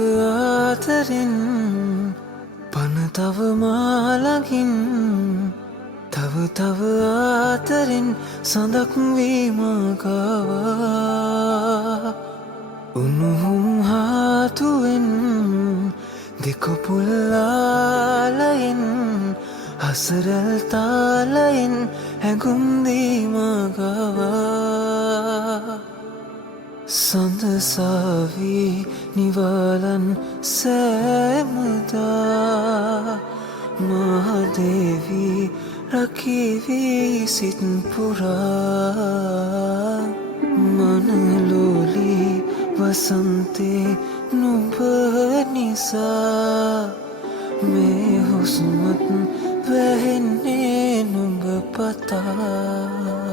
අතරින් පන තව මාලගින් තව තව අතරින් සඳක් වීමගවා උණුහුම් හාතුවෙන් දෙකොපුල්ලාලයෙන් හසරැල් තාලයෙන් හැඟුම්දීමගවා සඳසාවී නිවාලන් සෑමදා මහදේවී රකිවී සිත්පුරා මනලෝලී වසන්තේ නුඹ නිසා මේ හුස්මත් වැහෙන්නේ නුඹ පතා